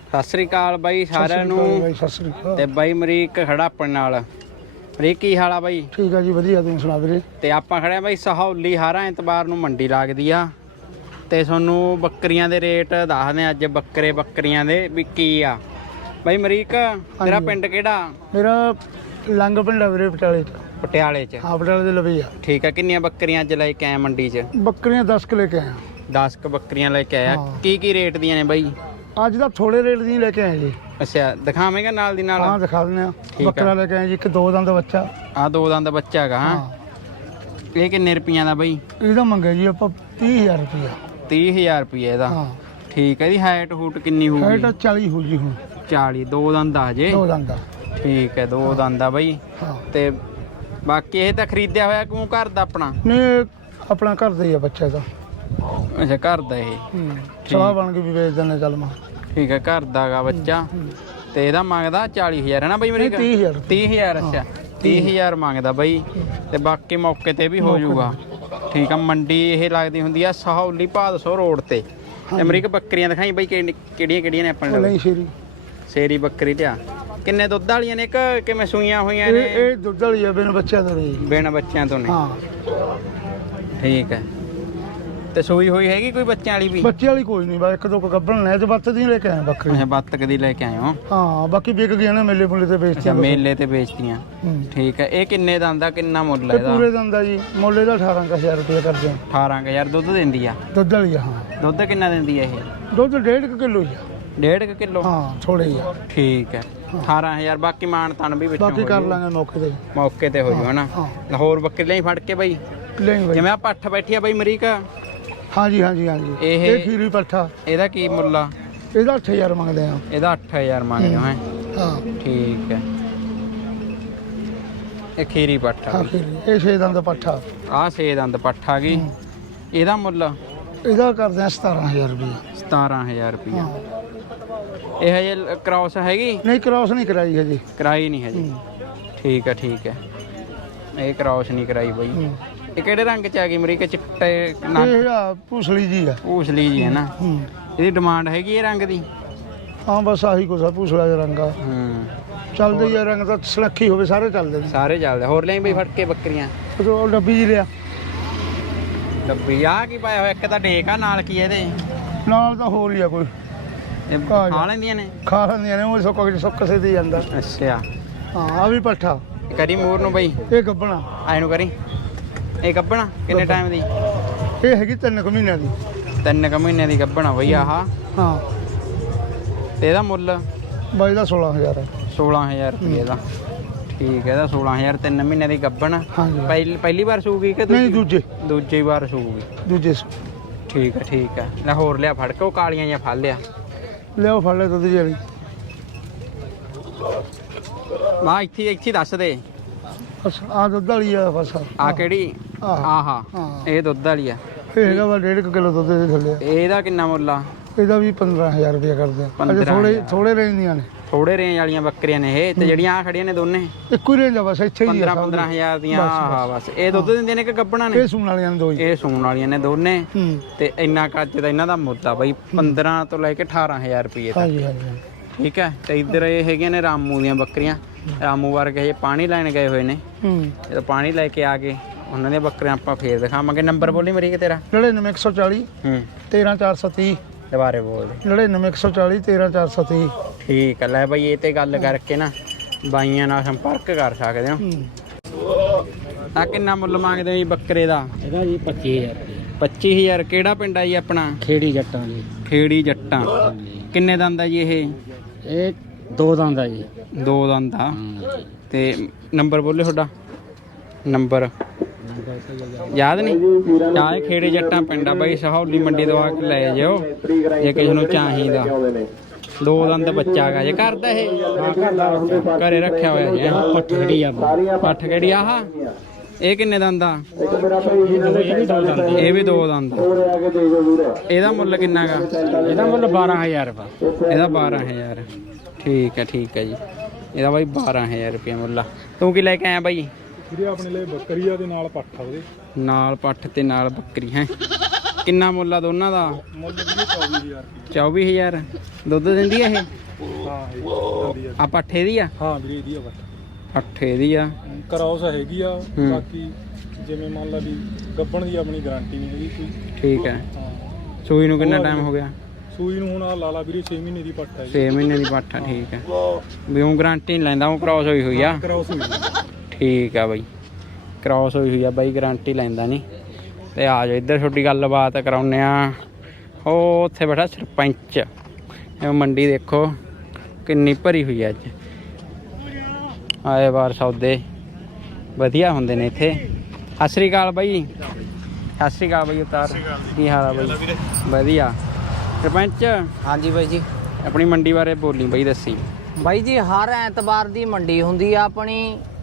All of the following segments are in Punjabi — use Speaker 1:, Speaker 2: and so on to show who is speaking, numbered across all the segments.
Speaker 1: ਸਤਿ ਸ੍ਰੀ ਅਕਾਲ ਬਾਈ ਸਾਰਿਆਂ ਨੂੰ।
Speaker 2: ਸਤਿ ਸ੍ਰੀ ਅਕਾਲ।
Speaker 1: ਤੇ ਬਾਈ ਅਮਰੀਕ ਖੜਾ ਆਪਣੇ ਨਾਲ। ਅਮਰੀਕ ਕੀ ਹਾਲ ਆ ਬਾਈ?
Speaker 2: ਠੀਕ ਆ ਜੀ, ਵਧੀਆ। ਤੁਸੀਂ ਸੁਣਾ ਵੀਰੇ?
Speaker 1: ਤੇ ਆਪਾਂ ਖੜੇ ਆ ਬਾਈ ਸਹੌਲੀ, ਹਰ ਐਤਵਾਰ ਨੂੰ ਮੰਡੀ ਲੱਗਦੀ ਆ ਤੇ ਤੁਹਾਨੂੰ ਬੱਕਰੀਆਂ ਦੇ ਰੇਟ ਦੱਸਦੇ ਆ ਅੱਜ। ਬੱਕਰੀਆਂ ਦੇ ਵੀ ਕੀ ਆ ਬਾਈ। ਅਮਰੀਕ ਤੇਰਾ ਪਿੰਡ ਕਿਹੜਾ?
Speaker 2: ਮੇਰਾ ਲੰਗ ਪਿੰਡ ਆ ਵੀਰੇ, ਪਟਿਆਲੇ ਚ।
Speaker 1: ਪਟਿਆਲੇ ਚ?
Speaker 2: ਹਾਂ, ਪਟਿਆਲੇ ਦੇ ਲਵੇ ਆ।
Speaker 1: ਠੀਕ ਆ। ਕਿੰਨੀਆਂ ਬੱਕਰੀਆਂ ਅੱਜ ਲੈ ਕੇ ਆਏ ਮੰਡੀ ਚ?
Speaker 2: ਬੱਕਰੀਆਂ 10 ਕ ਲੈ ਕੇ ਆਇਆ।
Speaker 1: 10 ਕ ਬੱਕਰੀਆਂ ਲੈ ਕੇ ਆਇਆ।
Speaker 2: ਹਾਂ।
Speaker 1: ਕੀ ਰੇਟ ਦੀਆਂ ਨੇ ਬਾਈ?
Speaker 2: ਅੱਜ ਤਾਂ ਥੋੜੇ ਰੇਟ ਦੀ ਲੈ ਕੇ ਆਏ ਜੀ।
Speaker 1: ਅੱਛਾ, ਦਿਖਾਵੇਂਗਾ ਨਾਲ ਦੀ ਨਾਲ?
Speaker 2: ਹਾਂ, ਦਿਖਾ ਦਿੰਦੇ ਆ। ਬੱਕਰਾ ਲੈ ਕੇ ਆਏ ਜੀ, ਇੱਕ 2 ਦੰਦ ਬੱਚਾ।
Speaker 1: ਆ 2 ਦੰਦ ਬੱਚਾ ਹੈਗਾ।
Speaker 2: ਹਾਂ।
Speaker 1: ਇਹ ਕਿੰਨੇ ਰੁਪਈਆਂ ਦਾ ਬਾਈ?
Speaker 2: ਇਹਦਾ ਮੰਗਿਆ ਜੀ ਆਪਾਂ 30,000 ਰੁਪਇਆ।
Speaker 1: 30,000 ਰੁਪਏ ਇਹਦਾ?
Speaker 2: ਹਾਂ।
Speaker 1: ਠੀਕ ਹੈ। ਇਹਦੀ ਹਾਈਟ ਹੂਟ ਕਿੰਨੀ ਹੋਊਗੀ?
Speaker 2: ਹਾਈਟ 40 ਹੋ ਜੀ ਹੁਣ।
Speaker 1: 40। 2 ਦੰਦ ਆ ਜੇ?
Speaker 2: 2 ਦੰਦ ਆ।
Speaker 1: ਠੀਕ ਹੈ, 2 ਦੰਦ ਆ ਬਾਈ।
Speaker 2: ਹਾਂ।
Speaker 1: ਤੇ ਬਾਕੀ ਇਹ ਤਾਂ ਖਰੀਦਿਆ ਹੋਇਆ ਕਿਉਂ? ਘਰ ਦਾ ਆਪਣਾ?
Speaker 2: ਨਹੀਂ, ਆਪਣਾ ਘਰ ਦਾ ਹੀ ਆ ਬੱਚਾ ਇਹਦਾ।
Speaker 1: ਅੱਛਾ, ਘਰ ਦਾ ਇਹ?
Speaker 2: ਸਲਾਹ ਬਣ ਕੇ ਵੀ ਵੇਚ ਦਿੰਦੇ ਚੱਲ ਮਾ।
Speaker 1: ਠੀਕ ਹੈ, ਘਰ ਦਾ ਗਾ ਬੱਚਾ। ਤੇ ਇਹਦਾ ਮੰਗਦਾ 40,000 ਹੈ ਨਾ ਬਾਈ ਮੇਰੇ?
Speaker 2: 30,000।
Speaker 1: 30,000? ਅੱਛਾ, 30,000 ਮੰਗਦਾ ਬਾਈ। ਤੇ ਬਾਕੀ ਮੌਕੇ ਤੇ ਵੀ ਹੋ ਜਾਊਗਾ। ਠੀਕ ਆ। ਮੰਡੀ ਇਹ ਲੱਗਦੀ ਹੁੰਦੀ ਆ ਸਹੌਲੀ ਭਾਦਸੋਂ ਰੋਡ ਤੇ। ਅਮਰੀਕ ਬੱਕਰੀਆਂ ਦਿਖਾਈ ਬਾਈ, ਕਿਹੜੀਆਂ ਨੇ ਆਪਣੇ
Speaker 2: ਨਹੀਂ, ਸ਼ੇਰੀ
Speaker 1: ਸ਼ੇਰੀ ਬੱਕਰੀ ਲਿਆ। ਕਿੰਨੇ ਦੁੱਧ ਵਾਲੀਆਂ ਨੇ ਕਿਵੇਂ ਸੂਈਆਂ ਹੋਈਆਂ ਨੇ?
Speaker 2: ਇਹ ਦੁੱਧ ਵਾਲੀ ਆ, ਬਿਨ ਬੱਚਿਆਂ ਤੋਂ ਨਹੀਂ।
Speaker 1: ਬਿਨ ਬੱਚਿਆਂ ਤੋਂ ਨੇ?
Speaker 2: ਹਾਂ।
Speaker 1: ਠੀਕ ਹੈ। ਤੇ ਸੂਈ ਹੋਈ ਹੈਗੀ ਕੋਈ ਬੱਚਿਆਂ ਵਾਲੀ ਵੀ?
Speaker 2: ਬੱਚੇ ਵਾਲੀ ਕੋਈ ਨਹੀਂ, ਬਾ 1-2 ਗੱਭਣ ਨੇ ਤੇ ਬੱਤ ਦੀ ਲੈ ਕੇ ਆਏ ਬੱਕਰੀ।
Speaker 1: ਅੱਛਾ, ਬੱਤਕ ਦੀ ਲੈ ਕੇ ਆਏ ਹੋ?
Speaker 2: ਹਾਂ, ਬਾਕੀ ਵਿਕ ਗਈਆਂ ਨੇ, ਮੇਲੇ ਮੁੱਲੇ ਤੇ ਵੇਚਤੀਆਂ।
Speaker 1: ਮੇਲੇ ਤੇ ਵੇਚਤੀਆਂ। ਠੀਕ ਹੈ। ਇਹ ਕਿੰਨੇ ਦੰਦ ਦਾ, ਕਿੰਨਾ ਮੁੱਲ ਹੈ ਇਹਦਾ?
Speaker 2: ਪੂਰੇ ਦੰਦ ਦਾ ਜੀ, ਮੁੱਲ ਇਹਦਾ 18,000 ਰੁਪਏ ਕਰਦੇ ਆ।
Speaker 1: 18,000 ਦੁੱਧ ਦਿੰਦੀ ਆ?
Speaker 2: ਦੁੱਧ ਵਾਲੀ ਆ। ਹਾਂ।
Speaker 1: ਦੁੱਧ ਕਿੰਨਾ ਦਿੰਦੀ ਆ ਇਹ?
Speaker 2: ਦੁੱਧ 1.5 ਕਿਲੋ ਹੀ ਆ।
Speaker 1: 1.5 ਕਿਲੋ?
Speaker 2: ਹਾਂ, ਥੋੜੇ ਹੀ ਆ।
Speaker 1: ਠੀਕ ਹੈ। 18,000। ਬਾਕੀ ਮਾਨ ਤਾਨ ਵੀ ਵਿੱਚੋਂ
Speaker 2: ਬਾਕੀ ਕਰ ਲਾਂਗੇ ਮੌਕੇ ਤੇ।
Speaker 1: ਮੌਕੇ ਤੇ ਹੋ ਜਾਊ ਹਨਾ? ਲਾਹੌਰ ਬੱਕਰੀ ਲਈ ਫੜ ਕੇ ਬਾਈ?
Speaker 2: ਲੈਣੀ ਬਾਈ।
Speaker 1: ਜਿਵੇਂ ਆ ਪੱਠ ਬੈਠੀ ਆ ਬਾਈ ਅਮਰੀਕ?
Speaker 2: ਹਾਂਜੀ ਹਾਂਜੀ ਹਾਂਜੀ। ਇਹ ਖੀਰੀ ਪੱਠਾ।
Speaker 1: ਇਹਦਾ ਕੀ ਮੁੱਲ ਆ?
Speaker 2: ਇਹਦਾ 8,000 ਮੰਗਦੇ ਆ।
Speaker 1: ਇਹਦਾ 8,000 ਮੰਗਦੇ ਹੋ?
Speaker 2: ਹਾਂ।
Speaker 1: ਠੀਕ ਹੈ। ਇਹ ਖੀਰੀ ਪੱਠਾ?
Speaker 2: ਹਾਂ, ਖੀਰੀ। ਇਹ 6 ਦੰਦ ਪੱਠਾ।
Speaker 1: ਆਹ 6 ਦੰਦ ਪੱਠਾ ਗਈ। ਇਹਦਾ ਮੁੱਲ?
Speaker 2: ਇਹਦਾ ਕਰਦੇ ਆ 17,000 ਰੁਪਏ।
Speaker 1: 17,000 ਰੁਪਏ? ਇਹ ਹਜੇ ਕ੍ਰਾਸ ਹੈਗੀ?
Speaker 2: ਨਹੀਂ, ਕ੍ਰਾਸ ਨਹੀਂ ਕਰਾਈ ਹਜੇ।
Speaker 1: ਕਰਾਈ ਨਹੀਂ ਹਜੇ? ਠੀਕ ਹੈ, ਠੀਕ ਹੈ। ਇਹ ਕ੍ਰਾਸ ਨਹੀਂ ਕਰਾਈ ਬਾਈ। ਇਹ ਕਿਹੜੇ ਰੰਗ ਚ ਆ ਗਈ ਅਮਰੀਕ? ਚਿੱਟੇ
Speaker 2: ਇਹ ਆ ਭੂਸਲੀ ਜੀ ਆ।
Speaker 1: ਭੂਸਲੀ ਜੀ ਹੈ ਨਾ? ਇਹਦੀ ਡਿਮਾਂਡ ਹੈਗੀ ਇਹ ਰੰਗ ਦੀ?
Speaker 2: ਹਾਂ, ਬਸ ਆਹੀ ਕੁਛ ਆ, ਭੂਸਲਾ ਜਿਹਾ ਰੰਗ ਆ। ਚੱਲਦੇ ਹੀ ਆ ਰੰਗ ਤਾਂ, ਸੁਨੱਖੀ ਹੋਵੇ, ਸਾਰੇ ਚੱਲਦੇ ਨੇ।
Speaker 1: ਸਾਰੇ ਚੱਲਦੇ। ਹੋਰ ਲਿਆਈ ਬਈ ਫੜ ਕੇ ਬੱਕਰੀਆਂ?
Speaker 2: ਉਹ ਡੱਬੀ ਜੀ ਲਿਆ।
Speaker 1: ਡੱਬੀ? ਆ ਕੀ ਪਾਇਆ ਹੋਇਆ? ਇੱਕ ਤਾਂ ਡੇਕ ਆ, ਨਾਲ ਕੀ ਇਹਦੇ?
Speaker 2: ਨਾਲ ਤਾਂ ਹੋਰ ਹੀ ਆ ਕੋਈ।
Speaker 1: ਇਹ ਖਾ ਲੈਂਦੀਆਂ ਨੇ?
Speaker 2: ਖਾ ਲੈਂਦੀਆਂ ਨੇ, ਉਹ ਸੁੱਕ ਸੇ ਦੀ ਜਾਂਦਾ।
Speaker 1: ਅੱਛਾ।
Speaker 2: ਹਾਂ, ਆ ਵੀ ਪੱਠਾ।
Speaker 1: ਕਰੀ ਮੂਰ ਨੂੰ ਬਈ।
Speaker 2: ਇਹ ਗੱਬਣਾ।
Speaker 1: ਆਏ ਨੂੰ ਕਰੀ। ਇਹ ਗੱਬਣਾ ਕਿੰਨੇ ਟਾਈਮ ਦੀ?
Speaker 2: ਇਹ ਹੈਗੀ 3 ਮਹੀਨਿਆਂ ਦੀ।
Speaker 1: 3 ਮਹੀਨੇ ਦੀ ਗੱਬਣਾ ਬਈ ਆਹ?
Speaker 2: ਹਾਂ।
Speaker 1: ਤੇ ਇਹਦਾ ਮੁੱਲ?
Speaker 2: ਬਾਈ ਦਾ 16,000 ਹੈ।
Speaker 1: 16,000 ਰੁਪਏ ਦਾ? ਠੀਕ ਹੈ। ਇਹਦਾ 16,000, 3 ਮਹੀਨੇ ਦੀ ਗੱਬਣ।
Speaker 2: ਹਾਂਜੀ।
Speaker 1: ਪਹਿਲੀ ਵਾਰ ਸੂਗੀ ਕਿ
Speaker 2: ਨਹੀਂ,
Speaker 1: ਦੂਜੀ ਵਾਰ ਸੂਗੀ?
Speaker 2: ਦੂਜੇ।
Speaker 1: ਠੀਕ ਹੈ, ਠੀਕ ਹੈ। ਲੈ ਹੋਰ ਲਿਆ ਫੜ ਕੇ। ਉਹ ਕਾਲੀਆਂ ਜਾਂ ਫੜ ਲਿਆ?
Speaker 2: ਲਿਆਓ, ਫੜ ਲੈ ਦੁੱਧ ਜਿਹੜੀ।
Speaker 1: ਵਾਹ, ਇੱਥੇ ਦੱਸ ਦੇ।
Speaker 2: ਬਸ ਆ ਦੁੱਧ ਵਾਲੀ ਆ। ਬਸ
Speaker 1: ਆ ਕਿਹੜੀ? ਆਹਾ? ਇਹ ਦੁੱਧ ਵਾਲੀ ਆ?
Speaker 2: ਇਹ ਹੈਗਾ ਵਾ 1.5 ਕਿਲੋ ਦੁੱਧ ਦੇ ਥੱਲੇ।
Speaker 1: ਇਹਦਾ ਕਿੰਨਾ ਮੁੱਲ ਆ?
Speaker 2: ਇਹਦਾ ਵੀ 15,000 ਰੁਪਏ ਕਰਦੇ ਆ। ਥੋੜੇ ਰੇਂਜ ਦੀਆਂ ਨੇ।
Speaker 1: ਥੋੜੇ ਰੇਂਜ ਵਾਲੀਆਂ ਬੱਕਰੀਆਂ ਨੇ ਇਹ? ਤੇ ਜਿਹੜੀਆਂ ਆ ਖੜੀਆਂ ਨੇ ਦੋਨੇ
Speaker 2: ਇੱਕੋ ਹੀ ਰੇਂਜ ਆ, ਬਸ ਇੱਥੇ ਹੀ
Speaker 1: 15,000 ਦੀਆਂ? ਆਹ ਬਸ। ਇਹ ਦੁੱਧ ਦਿੰਦੇ ਨੇ ਕਿ ਗੱਬਣਾ ਨੇ?
Speaker 2: ਇਹ ਸੂਣ ਵਾਲੀਆਂ ਨੇ ਦੋ ਹੀ।
Speaker 1: ਇਹ ਸੂਣ ਵਾਲੀਆਂ ਨੇ ਦੋਨੇ? ਤੇ ਇੰਨਾ ਕੱਜ ਦਾ ਇਹਨਾਂ ਦਾ ਮੁੱਲ ਆ ਬਾਈ 15 ਤੋਂ ਲੈ ਕੇ 18,000 ਰੁਪਏ ਤੱਕ।
Speaker 2: ਹਾਂਜੀ ਹਾਂਜੀ।
Speaker 1: ਠੀਕ ਹੈ। ਤੇ ਇੱਧਰ ਇਹ ਹੈਗੀਆਂ ਨੇ ਰਾਮੂ ਦੀਆਂ ਬੱਕਰੀਆਂ। ਰਾਮੂ ਵਰਗੇ ਇਹ ਪਾਣੀ ਲੈਣ ਗਏ ਹੋਏ ਨੇ। ਜਦੋਂ ਪਾਣੀ ਲੈ ਕੇ ਆ ਗਏ ਉਹਨਾਂ ਦੀਆਂ ਬੱਕਰੀਆਂ ਆਪਾਂ ਫੇਰ ਦਿਖਾਵਾਂਗੇ। ਨੰਬਰ ਬੋਲੀ ਮਰੀ ਕਿ ਤੇਰਾ?
Speaker 2: 99 140 13 430।
Speaker 1: ਦੁਬਾਰੇ ਬੋਲ ਦੇ।
Speaker 2: 99 140 13 430।
Speaker 1: ਠੀਕ ਹੈ। ਲੈ ਬਾਈ, ਇਹ ਤੇ ਗੱਲ ਕਰਕੇ ਨਾ ਬਾਈਆਂ ਨਾਲ ਸੰਪਰਕ ਕਰ ਸਕਦੇ ਹੋ। ਆ ਕਿੰਨਾ ਮੁੱਲ ਮੰਗਦੇ ਹੋ ਜੀ ਬੱਕਰੇ ਦਾ?
Speaker 2: ਇਹਦਾ ਜੀ 25,000।
Speaker 1: 25,000? ਕਿਹੜਾ ਪਿੰਡ ਆ ਜੀ ਆਪਣਾ?
Speaker 2: ਖੇੜੀ ਜੱਟਾਂ ਜੀ।
Speaker 1: ਖੇੜੀ ਜੱਟਾਂ? ਕਿੰਨੇ ਦੰਦ ਆ ਜੀ ਇਹ?
Speaker 2: ਇਹ 2 ਦੰਦ ਆ ਜੀ।
Speaker 1: 2 ਦੰਦ ਆ? ਤੇ ਨੰਬਰ ਬੋਲੇ ਤੁਹਾਡਾ? ਨੰਬਰ ਯਾਦ ਨਹੀਂ? ਚਾਹੇ ਖੇੜੇ ਜੱਟਾਂ ਪਿੰਡ ਆ ਬਾਈ, ਸਹੌਲੀ ਮੰਡੀ ਤੋਂ ਆ ਕੇ ਲੈ ਜਾਓ ਜੇ ਕਿਸੇ ਨੂੰ ਚਾਹੀਦਾ। 2 ਦੰਦ ਬੱਚਾ ਹੈਗਾ ਜੇ? ਕਰਦਾ ਇਹ? ਘਰੇ ਰੱਖਿਆ ਹੋਇਆ ਜੀ? ਪੱਠ ਖੜੀ ਆ। ਪੱਠ ਕਿਹੜੀ ਆਹ? ਇਹ ਕਿੰਨੇ ਦੰਦ ਆ? ਇਹ ਵੀ 2 ਦੰਦ। ਇਹਦਾ ਮੁੱਲ ਕਿੰਨਾ ਗਾ?
Speaker 2: ਇਹਦਾ ਮੁੱਲ 12,000 ਰੁਪਏ।
Speaker 1: ਇਹਦਾ 12,000? ਠੀਕ ਹੈ, ਠੀਕ ਹੈ ਜੀ। ਇਹਦਾ ਬਾਈ 12,000 ਰੁਪਏ ਮੁੱਲ ਆ। ਤੂੰ ਕੀ ਲੈ ਕੇ ਆਇਆ ਬਾਈ?
Speaker 2: ਵੀਰੇ ਆਪਣੇ ਲਈ ਬੱਕਰੀ ਆ ਤੇ ਨਾਲ ਪੱਠ ਆ ਉਹਦੇ।
Speaker 1: ਨਾਲ ਪੱਠ ਤੇ ਨਾਲ ਬੱਕਰੀ ਹੈ? ਕਿੰਨਾ ਮੁੱਲ ਆ ਦੋਨਾਂ ਦਾ?
Speaker 2: ਮੁੱਲ ਵੀਰੇ 24000
Speaker 1: 24000 ਦੁੱਧ ਦਿੰਦੀ ਆ ਇਹ?
Speaker 2: ਹਾਂ ਇਹ ਦਿੰਦੀ ਆ।
Speaker 1: ਆ ਪੱਠੇ ਦੀ ਆ?
Speaker 2: ਹਾਂ ਵੀਰੇ ਇਹਦੀ ਆ ਬਟ
Speaker 1: ਪੱਠੇ ਦੀ ਆ।
Speaker 2: ਕਰਾਉਸ ਹੈਗੀ ਆ।
Speaker 1: ਹੂੰ।
Speaker 2: ਬਾਕੀ ਜਿਵੇਂ ਮੰਨ ਲਾ ਵੀ ਗੱਬਣ ਦੀ ਆਪਣੀ ਗਾਰੰਟੀ ਨਹੀਂ ਹੈਗੀ ਕੋਈ।
Speaker 1: ਠੀਕ ਹੈ।
Speaker 2: ਹਾਂ
Speaker 1: ਸੂਈ ਨੂੰ ਕਿੰਨਾ ਟਾਈਮ ਹੋ ਗਿਆ?
Speaker 2: ਸੂਈ ਨੂੰ ਹੁਣ ਆ ਲਾ ਲਾ ਵੀਰੇ 6 ਮਹੀਨੇ ਦੀ ਪੱਟ ਹੈ
Speaker 1: 6 ਮਹੀਨੇ ਦੀ ਪੱਠ ਆ। ਠੀਕ ਹੈ ਵੀ ਉਹ ਗਾਰੰਟੀ ਨਹੀਂ ਲੈਂਦਾ, ਉਹ ਕ੍ਰਾਸ ਹੋਈ ਹੋਈ ਆ।
Speaker 2: ਕਰਾਉਸ ਹੋਈ
Speaker 1: ਠੀਕ ਆ ਬਾਈ, ਕ੍ਰਾਸ ਹੋਈ ਹੋਈ ਆ ਬਾਈ, ਗਾਰੰਟੀ ਲੈਂਦਾ ਨਹੀਂ। ਤੇ ਆ ਜਾਓ ਇੱਧਰ ਛੋਟੀ ਗੱਲਬਾਤ ਕਰਾਉਂਦੇ ਆ। ਉਹ ਉੱਥੇ ਬੈਠਾ ਸਰਪੰਚ। ਇਹ ਮੰਡੀ ਦੇਖੋ ਕਿੰਨੀ ਭਰੀ ਹੋਈ ਆ ਅੱਜ। ਆਏ ਵਾਰ ਸੌਦੇ ਵਧੀਆ ਹੁੰਦੇ ਨੇ ਇੱਥੇ। ਸਤਿ ਸ਼੍ਰੀ ਅਕਾਲ ਬਾਈ। ਸਤਿ ਸ਼੍ਰੀ ਅਕਾਲ ਬਾਈ ਉਤਾਰ, ਕੀ ਹਾਲ ਆ ਬਾਈ? ਵਧੀਆ। ਸਰਪੰਚ
Speaker 3: ਹਾਂਜੀ ਬਾਈ ਜੀ।
Speaker 1: ਆਪਣੀ ਮੰਡੀ ਬਾਰੇ ਬੋਲੀ ਬਾਈ, ਦੱਸੀ।
Speaker 3: ਬਾਈ ਜੀ ਹਰ ਐਤਵਾਰ ਦੀ ਮੰਡੀ ਹੁੰਦੀ ਆ ਆਪਣੀ।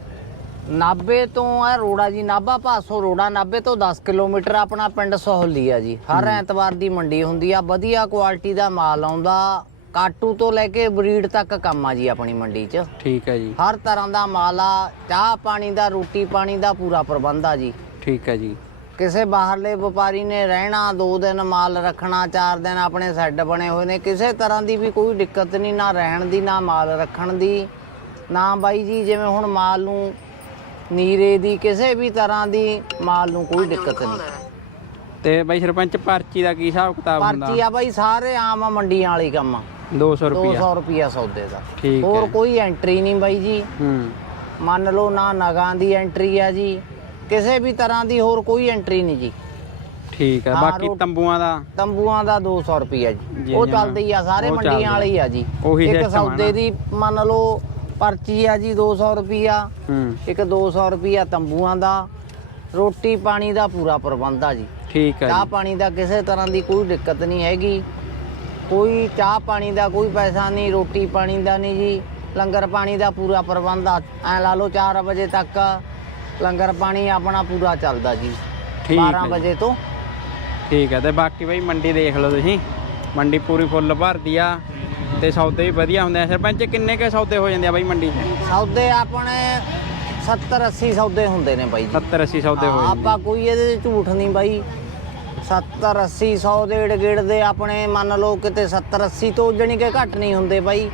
Speaker 3: ਨਾਭੇ ਤੋਂ ਹੈ ਰੋੜਾ ਜੀ, ਨਾਭਾ ਭਾਸੋ ਰੋੜਾ। ਨਾਭੇ ਤੋਂ 10 ਕਿਲੋਮੀਟਰ ਆਪਣਾ ਪਿੰਡ ਸਹੌਲੀ ਆ ਜੀ। ਹਰ ਐਤਵਾਰ ਦੀ ਮੰਡੀ ਹੁੰਦੀ ਆ। ਵਧੀਆ ਕੁਆਲਿਟੀ ਦਾ ਮਾਲ ਆਉਂਦਾ, ਕਾਟੂ ਤੋਂ ਲੈ ਕੇ ਬਰੀਡ ਤੱਕ ਕੰਮ ਆ ਜੀ ਆਪਣੀ ਮੰਡੀ 'ਚ।
Speaker 1: ਠੀਕ ਹੈ ਜੀ।
Speaker 3: ਹਰ ਤਰ੍ਹਾਂ ਦਾ ਮਾਲ ਆ। ਚਾਹ ਪਾਣੀ ਦਾ, ਰੋਟੀ ਪਾਣੀ ਦਾ ਪੂਰਾ ਪ੍ਰਬੰਧ ਆ ਜੀ।
Speaker 1: ਠੀਕ ਹੈ ਜੀ।
Speaker 3: ਕਿਸੇ ਬਾਹਰਲੇ ਵਪਾਰੀ ਨੇ ਰਹਿਣਾ 2 ਦਿਨ ਮਾਲ ਰੱਖਣਾ, 4 ਦਿਨ ਆਪਣੇ ਸੈੱਡ ਬਣੇ ਹੋਏ ਨੇ। ਕਿਸੇ ਤਰ੍ਹਾਂ ਦੀ ਵੀ ਕੋਈ ਦਿੱਕਤ ਨਹੀਂ, ਨਾ ਰਹਿਣ ਦੀ ਨਾ ਮਾਲ ਰੱਖਣ ਦੀ। ਨਾ ਬਾਈ ਜੀ ਜਿਵੇਂ ਹੁਣ ਮਾਲ ਨੂੰ ਨੀਰੇ ਦੀ, ਕਿਸੇ ਵੀ ਤਰ੍ਹਾਂ ਦੀ ਮਾਲ ਨੂੰ ਕੋਈ ਦਿੱਕਤ ਨਹੀਂ।
Speaker 1: ਤੇ ਬਾਈ ਸਰਪੰਚ ਪਰਚੀ ਦਾ ਕੀ ਹਿਸਾਬ ਕਿਤਾਬ ਹੁੰਦਾ?
Speaker 3: ਪਰਚੀ ਆ ਬਾਈ ਸਾਰੇ ਆਮ ਮੰਡੀਆਂ ਵਾਲੀ ਕੰਮ ਆ।
Speaker 1: 200 ਰੁਪਿਆ।
Speaker 3: 200 ਰੁਪਿਆ ਸੌਦੇ ਦਾ।
Speaker 1: ਠੀਕ ਹੈ।
Speaker 3: ਹੋਰ ਕੋਈ ਐਂਟਰੀ ਨਹੀਂ ਬਾਈ ਜੀ। ਮੰਨ ਲਓ ਨਾ ਨਗਾਂ ਦੀ ਐਂਟਰੀ ਆ ਜੀ, ਕਿਸੇ ਵੀ ਤਰ੍ਹਾਂ ਦੀ ਹੋਰ ਕੋਈ ਐਂਟਰੀ ਨਹੀਂ ਜੀ।
Speaker 1: ਠੀਕ ਹੈ।
Speaker 3: ਹਾਂ,
Speaker 1: ਬਾਕੀ ਤੰਬੂਆਂ ਦਾ?
Speaker 3: ਤੰਬੂਆਂ ਦਾ 200 ਰੁਪਿਆ ਜੀ।
Speaker 1: ਜੀ,
Speaker 3: ਉਹ
Speaker 1: ਜੀ,
Speaker 3: ਚੱਲਦੇ ਹੀ ਆ ਸਾਰੇ
Speaker 1: ਉਹ
Speaker 3: ਮੰਡੀਆਂ ਵਾਲੇ ਹੀ ਆ ਜੀ।
Speaker 1: ਉਹੀ
Speaker 3: ਇੱਕ
Speaker 1: system ਆ ਨਾ।
Speaker 3: ਸੌਦੇ ਦੀ ਮੰਨ ਲਓ ਪਰਚੀ ਆ ਜੀ 200 ਰੁਪਿਆ। ਇੱਕ 200 ਰੁਪਿਆ ਤੰਬੂਆਂ ਦਾ। ਰੋਟੀ ਪਾਣੀ ਦਾ ਪੂਰਾ ਪ੍ਰਬੰਧ ਆ ਜੀ।
Speaker 1: ਠੀਕ ਹੈ
Speaker 3: ਚਾਹ
Speaker 1: ਜੀ।
Speaker 3: ਪਾਣੀ ਦਾ ਕਿਸੇ ਤਰ੍ਹਾਂ ਦੀ ਕੋਈ ਦਿੱਕਤ ਨਹੀਂ ਹੈਗੀ। ਕੋਈ ਚਾਹ ਪਾਣੀ ਦਾ ਕੋਈ ਪੈਸਾ ਨਹੀਂ, ਰੋਟੀ ਪਾਣੀ ਦਾ ਨਹੀਂ ਜੀ। ਲੰਗਰ ਪਾਣੀ ਦਾ ਪੂਰਾ ਪ੍ਰਬੰਧ ਆ। ਐ ਲਾ ਲਓ 4 ਵਜੇ ਤੱਕ ਲੰਗਰ ਪਾਣੀ ਆਪਣਾ ਪੂਰਾ ਚੱਲਦਾ ਜੀ।
Speaker 1: ਠੀਕ
Speaker 3: 12
Speaker 1: ਹੈ
Speaker 3: ਵਜੇ
Speaker 1: ਜੀ।
Speaker 3: ਤੋਂ।
Speaker 1: ਠੀਕ ਹੈ। ਤੇ ਬਾਕੀ ਬਾਈ ਮੰਡੀ ਦੇਖ ਲਓ ਤੁਸੀਂ, ਮੰਡੀ ਪੂਰੀ ਫੁੱਲ ਭਰਦੀ ਆ ਤੇ ਸੌਦੇ ਵੀ ਵਧੀਆ ਹੁੰਦੇ ਆ। ਸਰਪੰਚ ਕਿੰਨੇ ਕੇ ਸੌਦੇ ਹੋ ਜਾਂਦੇ ਆ ਬਾਈ ਮੰਡੀ 'ਚ?
Speaker 3: ਸੌਦੇ ਆਪਣੇ 70-80 ਸੌਦੇ ਹੁੰਦੇ ਨੇ ਬਾਈ ਜੀ।
Speaker 1: 70-80 ਸੌਦੇ ਹੋ ਜਾਂਦੇ
Speaker 3: ਆਪਾਂ ਕੋਈ ਇਹਦੇ 'ਚ ਝੂਠ ਨਹੀਂ ਬਾਈ। 70-80 100 ਦੇ ਏੜ ਗੇੜ ਦੇ ਆਪਣੇ ਮੰਨ ਲਓ ਕਿਤੇ 70-80 ਤੋਂ ਜਣੀ ਕਿ ਘੱਟ ਨਹੀਂ ਹੁੰਦੇ ਬਾਈ।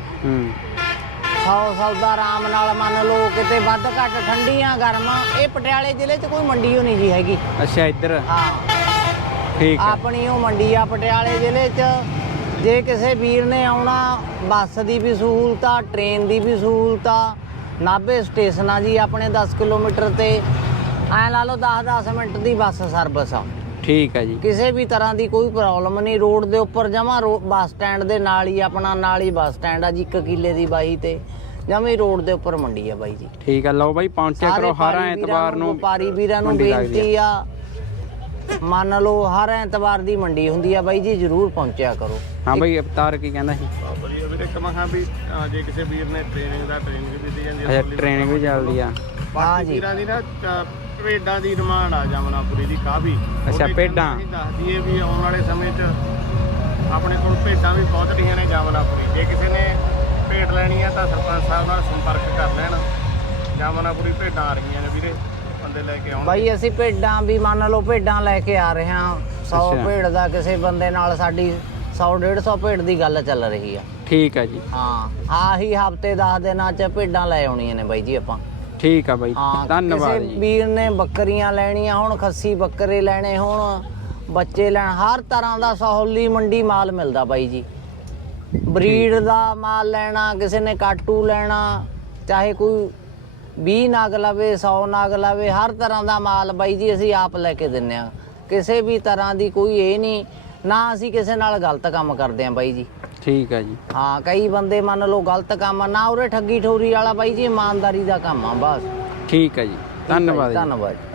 Speaker 3: 100 ਸੌਦਾ ਆਰਾਮ ਨਾਲ ਮੰਨ ਲਓ ਕਿਤੇ ਵੱਧ ਘੱਟ, ਠੰਡੀਆਂ ਗਰਮਾਂ। ਇਹ ਪਟਿਆਲੇ ਜ਼ਿਲ੍ਹੇ 'ਚ ਕੋਈ ਮੰਡੀ ਓ ਨਹੀਂ ਜੀ ਹੈਗੀ।
Speaker 1: ਅੱਛਾ ਇੱਧਰ।
Speaker 3: ਹਾਂ
Speaker 1: ਠੀਕ ਹੈ।
Speaker 3: ਆਪਣੀ ਉਹ ਮੰਡੀ ਆ ਪਟਿਆਲੇ ਜ਼ਿਲ੍ਹੇ 'ਚ। ਜੇ ਕਿਸੇ ਵੀਰ ਨੇ ਆਉਣਾ, ਬੱਸ ਦੀ ਵੀ ਸਹੂਲਤ ਆ, ਟ੍ਰੇਨ ਦੀ ਵੀ ਸਹੂਲਤ ਆ। ਨਾਭੇ ਸਟੇਸ਼ਨ ਆ ਜੀ ਆਪਣੇ 10 ਕਿਲੋਮੀਟਰ ਤੇ। ਐ ਲਾ ਲਓ 10-10 ਮਿੰਟ ਦੀ ਬੱਸ ਸਰਵਿਸ ਆ।
Speaker 1: ਠੀਕ ਹੈ ਜੀ।
Speaker 3: ਕਿਸੇ ਵੀ ਤਰ੍ਹਾਂ ਦੀ ਕੋਈ ਪ੍ਰੋਬਲਮ ਨਹੀਂ। ਰੋਡ ਦੇ ਉੱਪਰ ਜਮਾ ਬੱਸ ਸਟੈਂਡ ਦੇ ਨਾਲ ਹੀ ਆਪਣਾ ਨਾਲ ਹੀ ਬੱਸ ਸਟੈਂਡ ਆ ਜੀ। 1 ਕਿੱਲੇ ਦੀ ਬਾਈ ਤੇ ਜਮੀ ਰੋਡ ਦੇ ਉੱਪਰ ਮੰਡੀ ਆ ਬਾਈ ਜੀ।
Speaker 1: ਠੀਕ ਹੈ। ਲਓ ਬਾਈ ਪਹੁੰਚਿਆ ਕਰੋ ਹਰ ਐਤਵਾਰ ਨੂੰ।
Speaker 3: ਵਪਾਰੀ ਵੀਰਾਂ ਨੂੰ
Speaker 1: ਮੰਡੀ ਲੱਗਦੀ
Speaker 3: ਬੇਨਤੀ ਆ, ਮੰਨ ਲਓ ਹਰ ਐਤਵਾਰ ਦੀ ਮੰਡੀ ਹੁੰਦੀ ਆ ਬਾਈ ਜੀ, ਜ਼ਰੂਰ ਪਹੁੰਚਿਆ ਕਰੋ।
Speaker 1: ਹਾਂ ਬਾਈ ਅਵਤਾਰ ਕੀ ਕਹਿੰਦਾ ਸੀ?
Speaker 2: ਵਧੀਆ ਵੀਰੇ ਕਮਾਂ ਵੀ ਜੇ ਕਿਸੇ ਵੀਰ ਨੇ ਟ੍ਰੇਨਿੰਗ ਵੀ ਦਿੱਤੀ ਜਾਂਦੀ
Speaker 1: ਅੱਛਾ ਟ੍ਰੇਨਿੰਗ ਵੀ ਚੱਲਦੀ ਆ?
Speaker 3: ਹਾਂ ਜੀ।
Speaker 2: ਵੀਰਾਂ ਦੀ ਨਾ ਭੇਡਾਂ ਦੀ ਡਿਮਾਂਡ ਆ ਜਮਨਾਪੁਰੀ ਦੀ ਕਾਫੀ।
Speaker 1: ਅੱਛਾ ਭੇਡਾਂ।
Speaker 2: ਦੱਸ ਦਈਏ ਵੀ ਆਉਣ ਵਾਲੇ ਸਮੇਂ 'ਚ ਆਪਣੇ ਕੋਲ ਭੇਡਾਂ ਵੀ ਬਹੁਤ ਰਹੀਆਂ ਨੇ ਜਮਨਾਪੁਰੀ। ਜੇ ਕਿਸੇ ਨੇ ਭੇਡ ਲੈਣੀ ਆ ਤਾਂ ਸਰਪੰਚ ਸਾਹਿਬ ਨਾਲ ਸੰਪਰਕ ਕਰ ਲੈਣ। ਜਮਨਾਪੁਰੀ ਭੇਡਾਂ ਆ ਰਹੀਆਂ ਨੇ ਵੀਰੇ, ਬੰਦੇ ਲੈ ਕੇ ਆਉਣ
Speaker 3: ਬਾਈ ਅਸੀਂ ਭੇਡਾਂ ਵੀ ਮੰਨ ਲਓ ਭੇਡਾਂ ਲੈ ਕੇ ਆ ਰਹੇ ਹਾਂ। 100
Speaker 1: ਅੱਛਾ।
Speaker 3: ਭੇਡ ਦਾ ਕਿਸੇ ਬੰਦੇ ਨਾਲ ਸਾਡੀ 100-150 ਭੇਡ ਦੀ ਗੱਲ ਚੱਲ ਰਹੀ ਆ।
Speaker 1: ਠੀਕ ਹੈ ਜੀ।
Speaker 3: ਹਾਂ ਆਹੀ ਹਫਤੇ 10 ਦਿਨਾਂ 'ਚ ਭੇਡਾਂ ਲੈ ਆਉਣੀਆਂ ਨੇ ਬਾਈ ਜੀ ਆਪਾਂ।
Speaker 1: ਠੀਕ ਆ ਬਾਈ,
Speaker 3: ਹਾਂ
Speaker 1: ਧੰਨਵਾਦ
Speaker 3: ਕਿਸੇ
Speaker 1: ਜੀ।
Speaker 3: ਵੀਰ ਨੇ ਬੱਕਰੀਆਂ ਲੈਣੀਆਂ ਹੋਣ, ਖੱਸੀ ਬੱਕਰੇ ਲੈਣੇ ਹੋਣ, ਬੱਚੇ ਲੈਣ, ਹਰ ਤਰ੍ਹਾਂ ਦਾ ਸਹੌਲੀ ਮੰਡੀ ਮਾਲ ਮਿਲਦਾ ਬਾਈ ਜੀ। ਬਰੀਡ ਦਾ ਮਾਲ ਲੈਣਾ, ਕਿਸੇ ਨੇ ਕਾਟੂ ਲੈਣਾ, ਚਾਹੇ ਕੋਈ 20 ਨਗ ਲਵੇ 100 ਨਗ ਲਵੇ, ਹਰ ਤਰ੍ਹਾਂ ਦਾ ਮਾਲ ਬਾਈ ਜੀ ਅਸੀਂ ਆਪ ਲੈ ਕੇ ਦਿੰਨੇ ਆ। ਕਿਸੇ ਵੀ ਤਰ੍ਹਾਂ ਦੀ ਕੋਈ ਇਹ ਨਹੀਂ, ਨਾ ਅਸੀਂ ਕਿਸੇ ਨਾਲ ਗਲਤ ਕੰਮ ਕਰਦੇ ਆ ਬਾਈ ਜੀ।
Speaker 1: ਠੀਕ ਹੈ ਜੀ।
Speaker 3: ਹਾਂ ਕਈ ਬੰਦੇ ਮੰਨ ਲਓ ਗਲਤ ਕੰਮ ਨਾ, ਉਰੇ ਠੱਗੀ ਠੋਰੀ ਵਾਲਾ ਬਾਈ ਜੀ ਇਮਾਨਦਾਰੀ ਦਾ ਕੰਮ ਆ ਬਸ।
Speaker 1: ਠੀਕ ਹੈ ਜੀ, ਧੰਨਵਾਦ ਜੀ।
Speaker 3: ਧੰਨਵਾਦ।